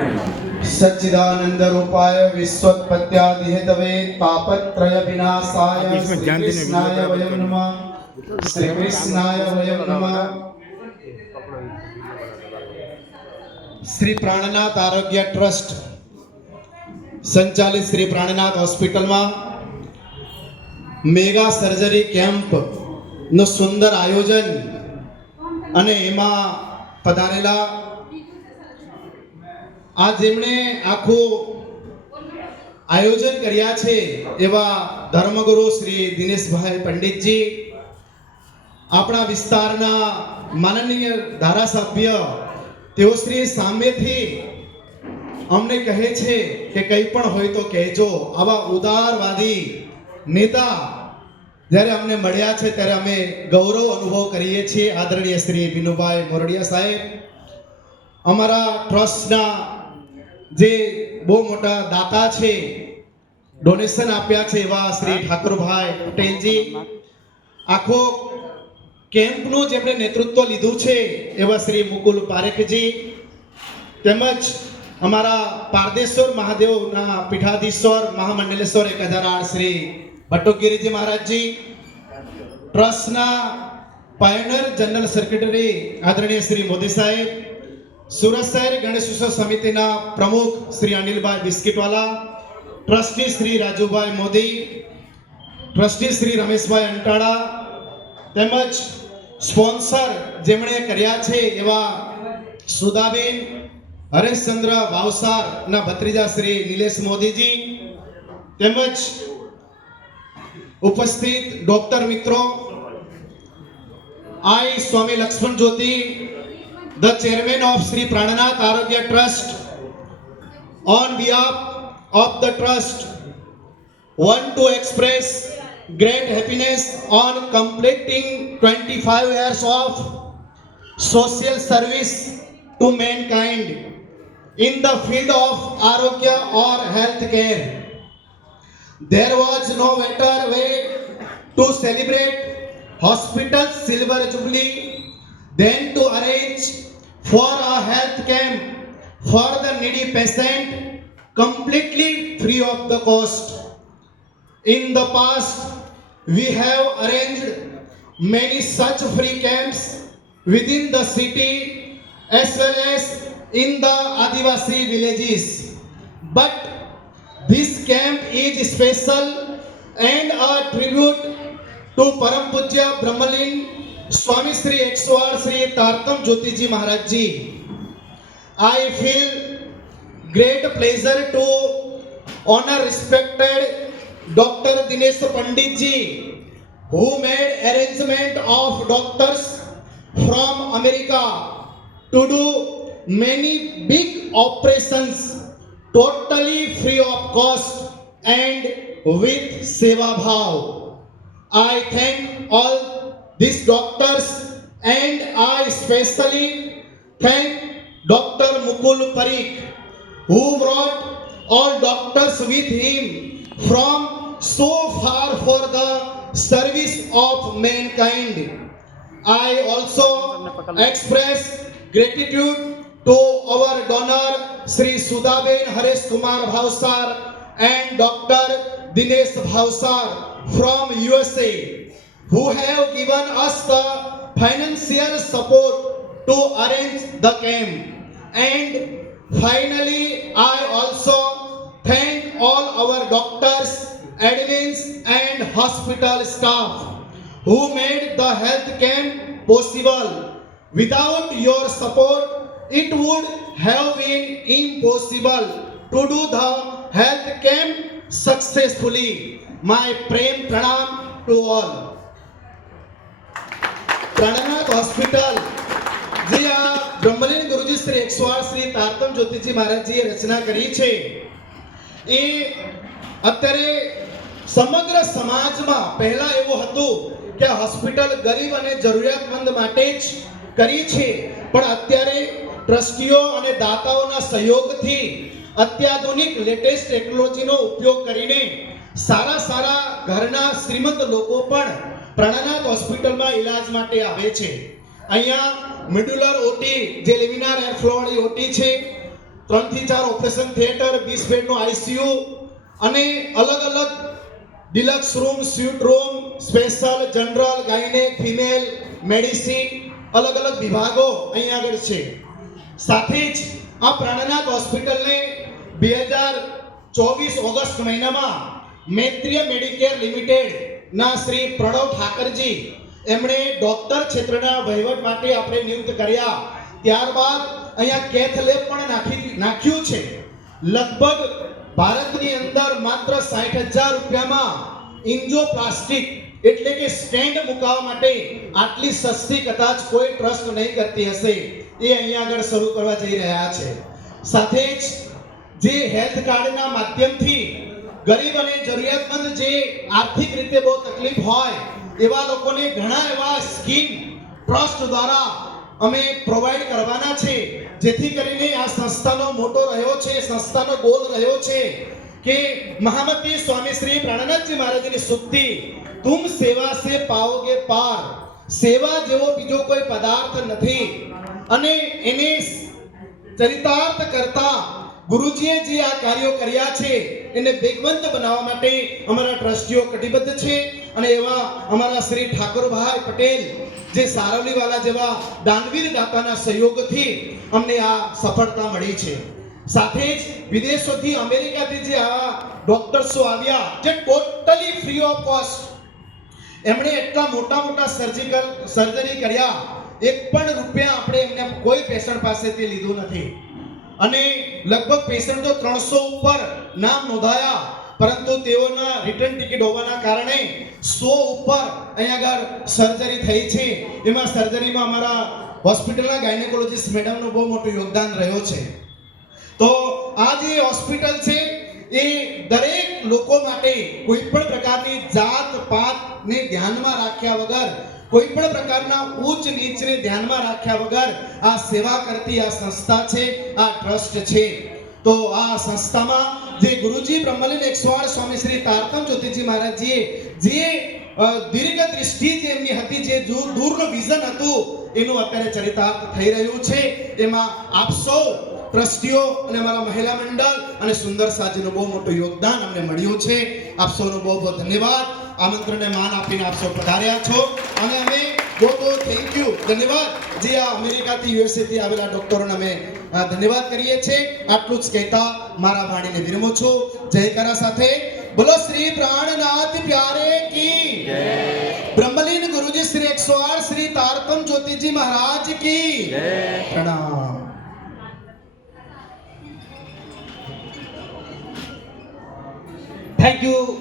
सच्चिदानंद रूपाय विश्वोत्पत्त्यादि Hathaway तापत्रय विनाशाय श्री कृष्णाय वयं नमः। श्री कृष्णाय वयं नमः। श्री प्राणनाथ आरोग्य ट्रस्ट संचालित श्री प्राणनाथ હોસ્પિટલ માં મેગા સર્જરી કેમ્પ નું સુંદર આયોજન અને એમાં પધારેલા આ જેમણે આખું આયોજન કર્યા છે એવા ધર્મગુરુ શ્રી દિનેશભાઈ પંડિતજી, આપણા વિસ્તારના માનનીય ધારાસભ્ય, તેઓ શ્રી સામેથી અમને કહે છે કે કંઈ પણ હોય તો કહેજો. આવા ઉદારવાદી નેતા જ્યારે અમને મળ્યા છે ત્યારે અમે ગૌરવ અનુભવ કરીએ છીએ. આદરણીય શ્રી વિનુભાઈ મોરડિયા સાહેબ, અમારા ટ્રસ્ટના જે બહુ મોટા દાતા છે, ડોનેશન આપ્યા છે એવા શ્રી ઠાકુરભાઈ પટેલજી, આખો કેમ્પનું જેમણે નેતૃત્વ લીધું છે એવા શ્રી મુકુલ પારેખજી, તેમજ અમારા પારદેશ્વર મહાદેવના પીઠાધીશ્વર મહામંડલેશ્વર 1008 શ્રી ભટ્ટોગીરીજી મહારાજજી, ટ્રસ્ટના પાયોનિયર જનરલ સેક્રેટરી આદરણીય શ્રી મોદી સાહેબ, સુરત શહેર ગણેશ ઉત્સવ સમિતિના પ્રમુખ શ્રી અનિલભાઈ બિસ્કિટવાલા, ટ્રસ્ટી શ્રી રાજુભાઈ મોદી, ટ્રસ્ટી શ્રી રમેશભાઈ અંટાળા, તેમજ સ્પોન્સર જેમણે કર્યા છે એવા સુદાબેન હરેશચંદ્ર ભાવસારના ભત્રીજા શ્રી નિલેશ મોદીજી, તેમજ ઉપસ્થિત ડોક્ટર મિત્રો, I Swami Lakshman Jyoti, the chairman of Sri Prananath Arogya Trust, on behalf of the trust, want to express great happiness on completing 25 years of social service to mankind in the field of Arogya or health care. There was no better way to celebrate hospital's silver jubilee than to arrange for a health camp for the needy patient completely free of the cost. In the past, we have arranged many such free camps within the city as well as in the Adivasi villages. But this camp is special and a tribute to Param Pujya Brahmalin Swami Sri 108 Sri Tartam Jyoti Ji Maharaj Ji. I feel great pleasure to honor respected Dr. Dinesh Pandit Ji, who made arrangement of doctors from America to do many big operations totally free of cost and with seva bhav. I thank all these doctors and I especially thank Dr. Mukul Parikh, who brought all doctors with him from so far for the service of mankind. I also express gratitude to our donor Sri Sudaben Haresh Kumar Bhavsar and Dr. Dinesh Bhavsar from USA, who have given us the financial support to arrange the camp. And finally, I also thank all our doctors, admins and hospital staff who made the health camp possible. Without your support, it would have been impossible to do the health camp successfully. My prem pranam to all. Prannath hospital જે આ બ્રહ્મલીન ગુરુજી શ્રી 108 શ્રી તારતમ જ્યોતિજી મહારાજજીએ રચના કરી છે, એ અત્યારે સમગ્ર સમાજમાં પહેલા એવું હતું કે હોસ્પિટલ ગરીબ અને જરૂરિયાતમંદ માટે જ કરી છે, પણ અત્યારે ટ્રસ્ટીઓ અને દાતાઓના સહયોગથી અત્યાધુનિક લેટેસ્ટ ટેકનોલોજીનો ઉપયોગ કરીને સારા સારા ઘરના શ્રીમંત લોકો પણ પ્રાણનાથ હોસ્પિટલમાં ઇલાજ માટે આવે છે. અહીંયા મિડ્યુલર ઓટી જે લેમિનાર એર ફ્લો વાળી ઓટી છે, 3 થી 4 ઓપરેશન થિયેટર, 20 બેડનું આઈસીયુ અને અલગ અલગ deluxe room, sweet room, special, general, gynaec, female, medicine, અલગ અલગ વિભાગો અહીં આગળ છે. સાથે જ આ પ્રાણનાથ હોસ્પિટલને 2024 ઓગસ્ટ મહિનામાં મૈત્રીય મેડિકેર લિમિટેડ ના શ્રી પ્રણવ ઠાકરજી એમણે ડોક્ટર ક્ષેત્રના વહીવટ માટે આપણે નિયુક્ત કર્યા. ત્યારબાદ અહીંયા કેથ લેબ પણ નાખ્યું છે. લગભગ ભારતની અંદર માત્ર 60,000 રૂપિયામાં ઇન્જોપ્લાસ્ટિક એટલે કે સ્ટેન્ડ મુકાવવા માટે આટલી સસ્તી કદાચ કોઈ ટ્રસ્ટ નહીં કરતી હશે. એ અહીંયા આગળ શરૂ કરવા જઈ રહ્યા છે. સાથે જ જે હેલ્થ કાર્ડના માધ્યમથી ગરીબ અને જરૂરિયાતમંદ જે આર્થિક રીતે બહુ તકલીફ હોય એવા લોકોને ઘણા એવા સ્કીમ ટ્રસ્ટ દ્વારા અમે પ્રોવાઈડ કરવાના છે, જેથી કરીને આ સંસ્થાનો મોટો રહ્યો છે, સંસ્થાનો ગોલ રહ્યો છે કે મહામતી સ્વામી શ્રી પ્રાણનાથજી મહારાજની સુક્તિ તુમ સેવા સે પાઓગે પાર, સેવા જેવો બીજો કોઈ પદાર્થ નથી. અને એને ચરિતાર્થ કરતા ગુરુજીએ જે આ કાર્યો કર્યા છે એને વેગવંત બનાવવા માટે અમારા ટ્રસ્ટીઓ કટિબદ્ધ છે. અને એવા અમારા શ્રી ઠાકોરભાઈ પટેલ જે સારવલીવાલા જેવા દાનવીર દાતાના સહયોગથી અમને આ સફળતા મળી છે. સાથે જ વિદેશોથી, અમેરિકાથી જે આ ડોક્ટર્સો આવ્યા જે ટોટલી ફ્રી ઓફ કોસ્ટ, એમણે એટલા મોટા સર્જરી કર્યા, એક પણ રૂપિયા આપણે એમને કોઈ પેશન્ટ પાસેથી લીધું નથી. અને લગભગ પેશન્ટ તો 300 ઉપર નામ નોંધાયા, પરંતુ તેઓના રિટર્ન ટિકિટ હોવાના કારણે 100 ઉપર અહીંયા આગળ સર્જરી થઈ છે. એમાં સર્જરીમાં અમારા હોસ્પિટલના ગાયનેકોલોજીસ્ટ મેડમનું બહુ મોટું યોગદાન રહ્યો છે. તો આ જે હોસ્પિટલ છે એ દરેક લોકો માટે કોઈ પણ પ્રકારની જાત પાતને ધ્યાનમાં રાખ્યા વગર, કોઈ પણ પ્રકારના ઉચ્ચ નીચને ધ્યાનમાં રાખ્યા વગર આ સેવા કરતી આ સંસ્થા છે, આ ટ્રસ્ટ છે. તો આ સંસ્થામાં જે ગુરુજી બ્રહ્મલીન 108 સ્વામી શ્રી તારતમ જ્યોતિજી મહારાજજીએ જે દીર્ઘ દ્રષ્ટિ જે એમની હતી, જે દૂરનું વિઝન હતું, એનું અત્યારે ચરિતાર્થ થઈ રહ્યું છે. એમાં આપ સૌ ટ્રસ્ટીઓ અને અમારા મહિલા મંડળ અને સુંદર સાજીનું બહુ મોટું યોગદાન અમને મળ્યું છે. આપ સૌનો બહુ બહુ ધન્યવાદ. આમંત્રણને માન આપીને આપ સૌ પધાર્યા છો અને અમે બહુ બહુ થેન્ક યુ, ધન્યવાદ જે આ અમેરિકાથી, યુએસએ થી આવેલા ડોક્ટરોને અમે ધન્યવાદ કરીએ છીએ. આટલું જ કહેતા મારા વાણીને વિરમું છું. જયકારા સાથે બોલો શ્રી પ્રાણનાથ પ્યારે કી જય. બ્રહ્મલીન ગુરુજી શ્રી 108 શ્રી તારતમ જ્યોતિજી મહારાજ કી જય. પ્રણામ. Thank you.